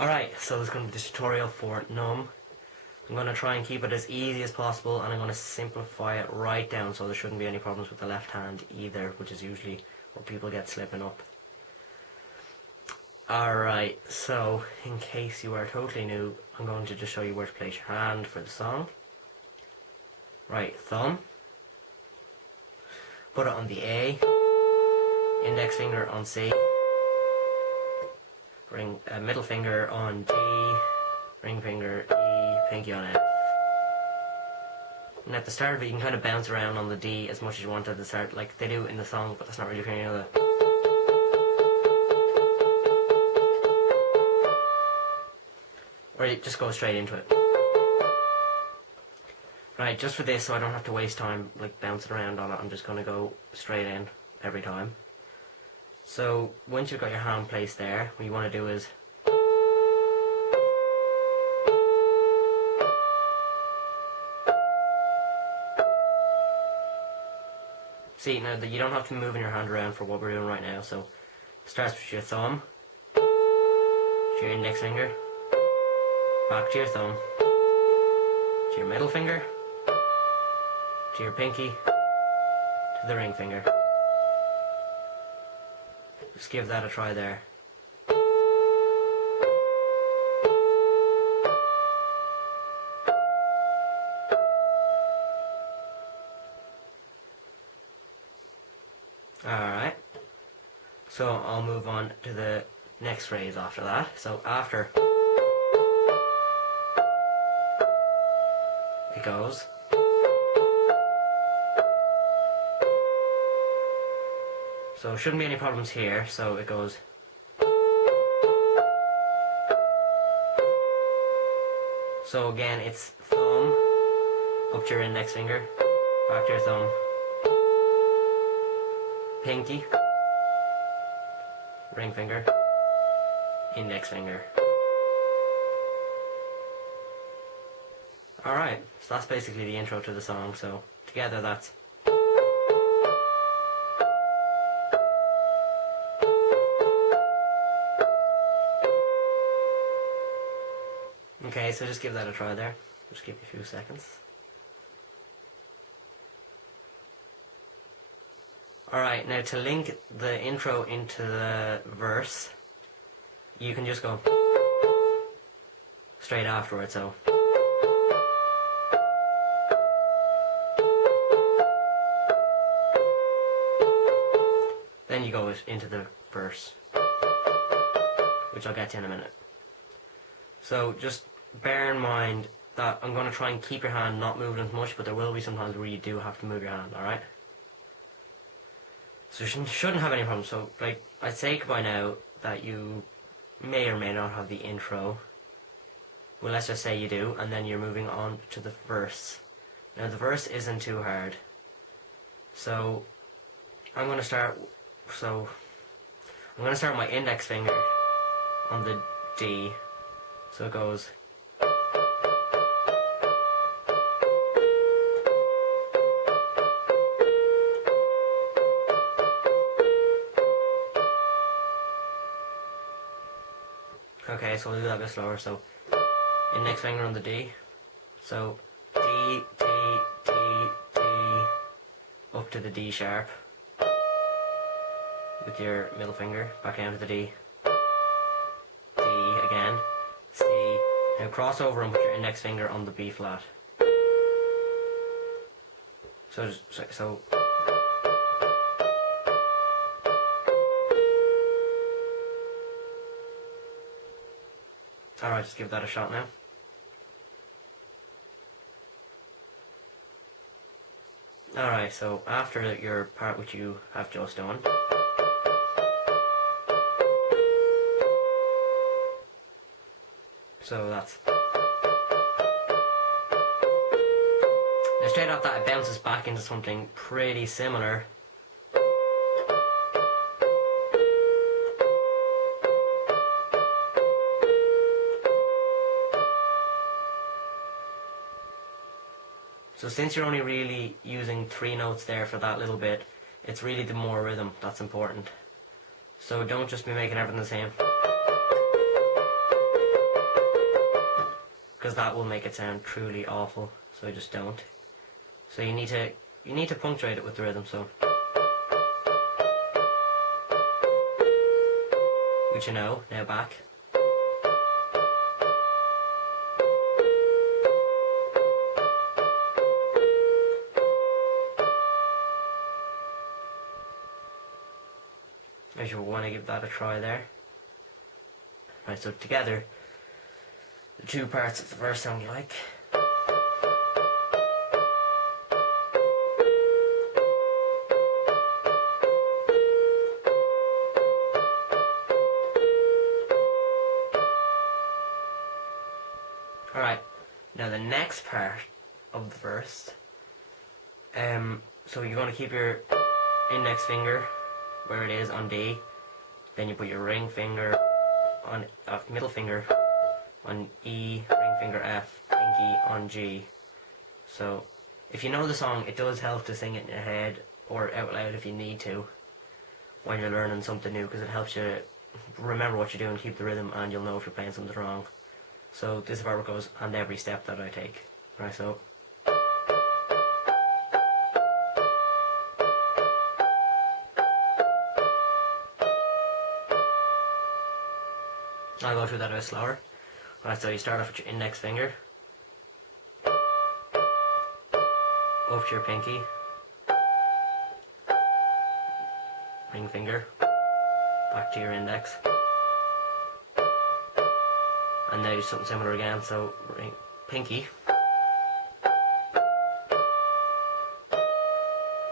Alright, so this is going to be the tutorial for Numb. I'm going to try and keep it as easy as possible, and I'm going to simplify it right down so there shouldn't be any problems with the left hand either, which is usually where people get slipping up. Alright, so in case you are totally new, I'm going to just show you where to place your hand for the song. Right thumb, put it on the A, index finger on C, middle finger on D, ring finger E, pinky on F. And at the start of it you can kind of bounce around on the D as much as you want at the start, like they do in the song, but that's not really fair, you know that. Or you just go straight into it. Right, just for this, so I don't have to waste time like bouncing around on it, I'm just going to go straight in every time. So once you've got your hand placed there, what you want to do is see now that you don't have to be moving your hand around for what we're doing right now. So it starts with your thumb, to your index finger, back to your thumb, to your middle finger, to your pinky, to the ring finger. Just give that a try there. Alright, so I'll move on to the next phrase after that. So after it goes so shouldn't be any problems here, so it goes so again it's thumb up to your index finger, back to your thumb, pinky, ring finger, index finger. Alright, so that's basically the intro to the song, so together that's okay, so just give that a try there. Just give you a few seconds. Alright, now to link the intro into the verse, you can just go straight afterwards, so then you go into the verse, which I'll get to in a minute. So just bear in mind that I'm going to try and keep your hand not moving as much, but there will be some times where you do have to move your hand, alright? So you shouldn't have any problems. So like I'd say by now that you may or may not have the intro. Well, let's just say you do, and then you're moving on to the verse. Now the verse isn't too hard. So I'm going to start with my index finger on the D. So it goes okay, so we'll do that a bit slower. So index finger on the D. So D, D, D, D, up to the D sharp with your middle finger, back down to the D. D again. C. Now cross over and put your index finger on the B flat. So alright, just give that a shot now. Alright, so after your part which you have just done, so that's now straight off that it bounces back into something pretty similar. So since you're only really using 3 notes there for that little bit, it's really the more rhythm that's important. So don't just be making everything the same. because that will make it sound truly awful, so I just don't. So you need to punctuate it with the rhythm, so which you know, now back. If you want to give that a try there. Right, so together, the two parts of the verse sound like. Alright, now the next part of the verse, so you're going to keep your index finger where it is on D, then you put your ring finger on middle finger on E, ring finger F, pinky on G. So if you know the song, it does help to sing it in your head or out loud if you need to when you're learning something new, because it helps you remember what you're doing, keep the rhythm, and you'll know if you're playing something wrong. So this is where it goes on every step that I take. Right, so I'll go through that a bit slower. Right, so you start off with your index finger, up to your pinky, ring finger, back to your index, and now do something similar again. So ring, pinky.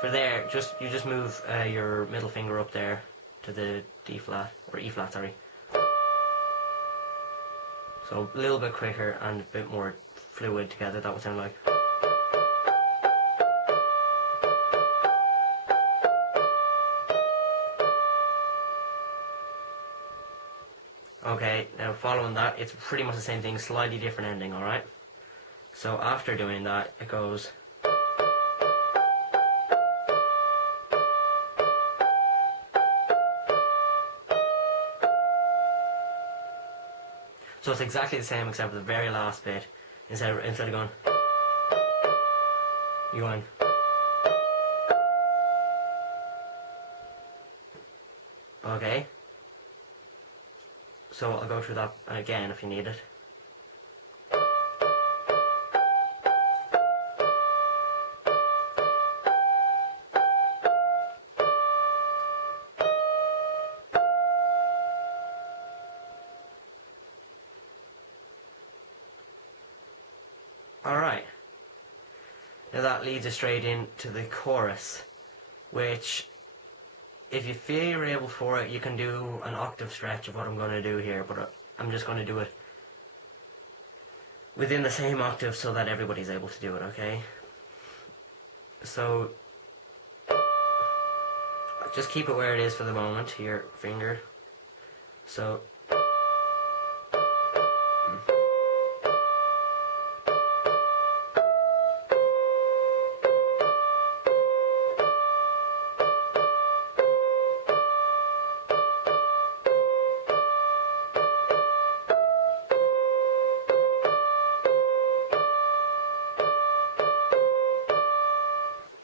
For there, you just move your middle finger up there to the D flat, or E flat, sorry. So a little bit quicker and a bit more fluid together, that would sound like. Okay, now following that, it's pretty much the same thing, slightly different ending, alright? So after doing that, it goes. So it's exactly the same except for the very last bit. Instead of going, you're going. Okay. So I'll go through that again if you need it. Alright, now that leads us straight into the chorus, which, if you feel you're able for it, you can do an octave stretch of what I'm going to do here, but I'm just going to do it within the same octave so that everybody's able to do it, okay? So, just keep it where it is for the moment, your finger. So,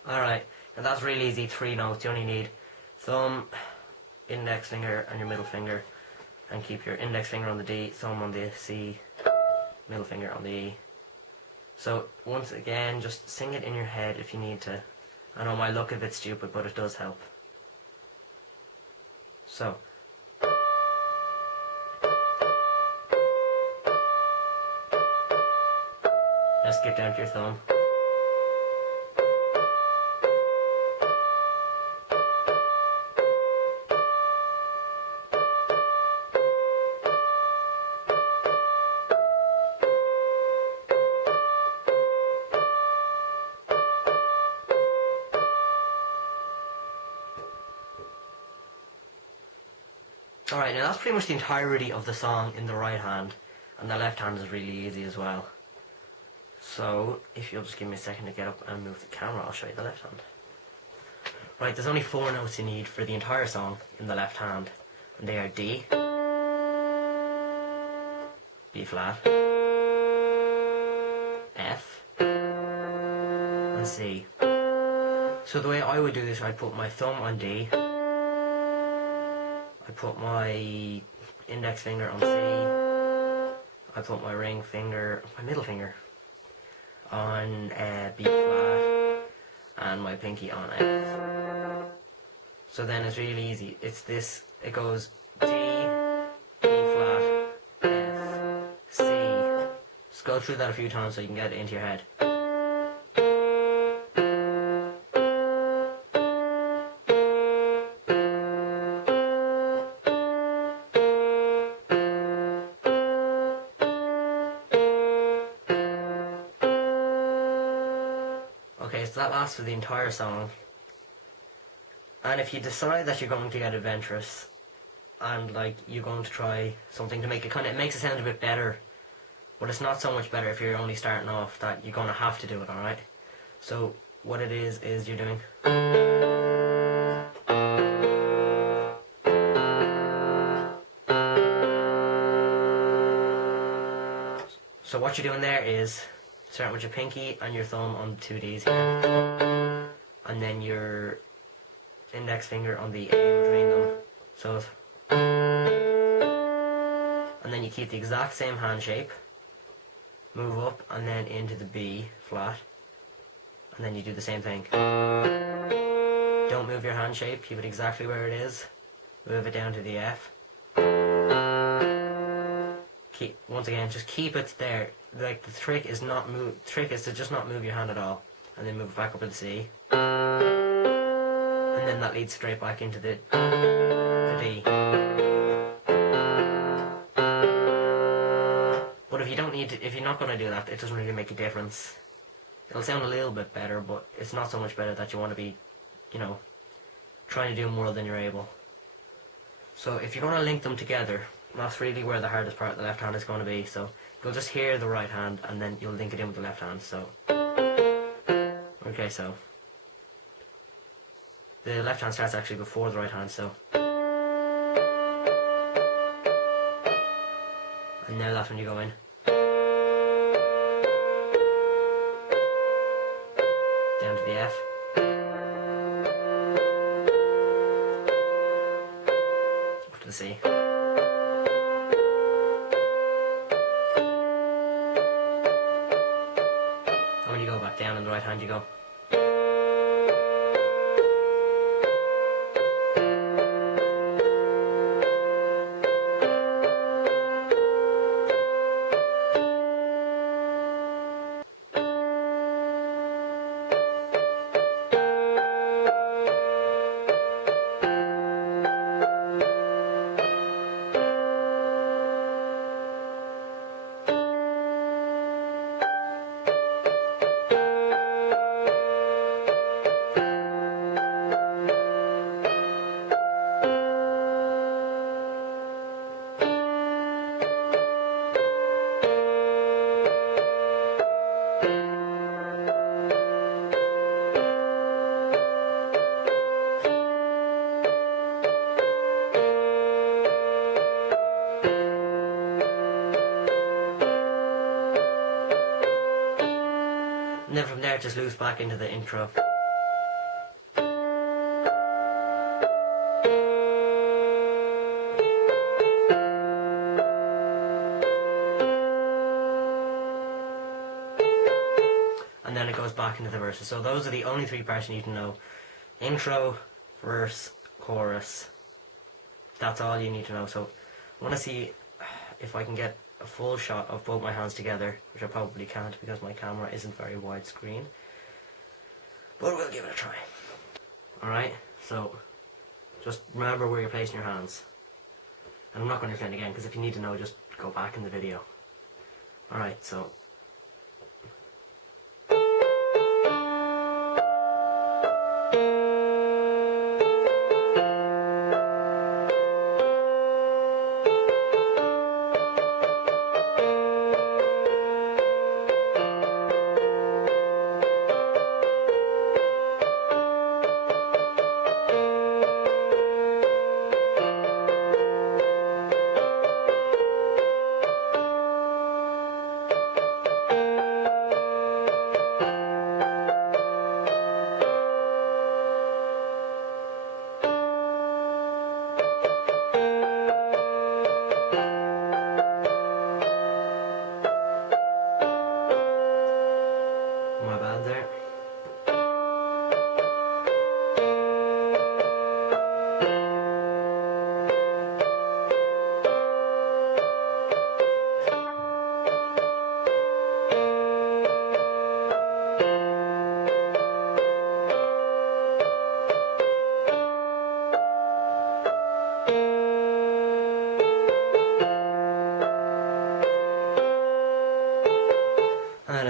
alright, and that's really easy, 3 notes. You only need thumb, index finger and your middle finger, and keep your index finger on the D, thumb on the C, middle finger on the E. So once again, just sing it in your head if you need to. I know it might look a bit stupid, but it does help. So now skip down to your thumb. Alright, now that's pretty much the entirety of the song in the right hand, and the left hand is really easy as well. So, if you'll just give me a second to get up and move the camera, I'll show you the left hand. Right, there's only 4 notes you need for the entire song in the left hand, and they are D, B flat, and C. So the way I would do this, I'd put my thumb on D, I put my index finger on C, I put my ring finger, my middle finger, on B flat, and my pinky on F. So then it's really easy. It's this, it goes D, B flat, F, C. Just go through that a few times so you can get it into your head. Okay, so that lasts for the entire song. And if you decide that you're going to get adventurous and like you're going to try something to make it it makes it sound a bit better, but it's not so much better if you're only starting off that you're going to have to do it, alright? So what it is you're doing. So what you're doing there is starting with your pinky and your thumb on the 2 Ds here, and then your index finger on the A in between them. So, and then you keep the exact same hand shape, move up and then into the B flat, and then you do the same thing. Don't move your hand shape, keep it exactly where it is, move it down to the F. Once again, just keep it there. Like the trick is to just not move your hand at all, and then move it back up to the C, and then that leads straight back into the D. But if you don't need to, if you're not going to do that, it doesn't really make a difference. It'll sound a little bit better, but it's not so much better that you want to be, you know, trying to do more than you're able. So if you're going to link them together, that's really where the hardest part of the left hand is going to be. So you'll just hear the right hand and then you'll link it in with the left hand. So okay, so the left hand starts actually before the right hand, so, and now that's when you go in. Down to the F. Up to the C. And when you go back down on the right hand, you go. And then from there it just loops back into the intro. And then it goes back into the verses. So those are the only 3 parts you need to know. Intro, verse, chorus. That's all you need to know. So I want to see if I can get a full shot of both my hands together, which I probably can't because my camera isn't very widescreen, but we'll give it a try. Alright, so just remember where you're placing your hands, and I'm not going to explain again because if you need to know, just go back in the video. Alright, so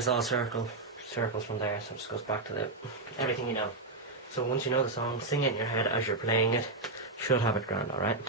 it's all circles from there, so it just goes back to the everything you know. So once you know the song, sing it in your head as you're playing it. You should have it grand, alright?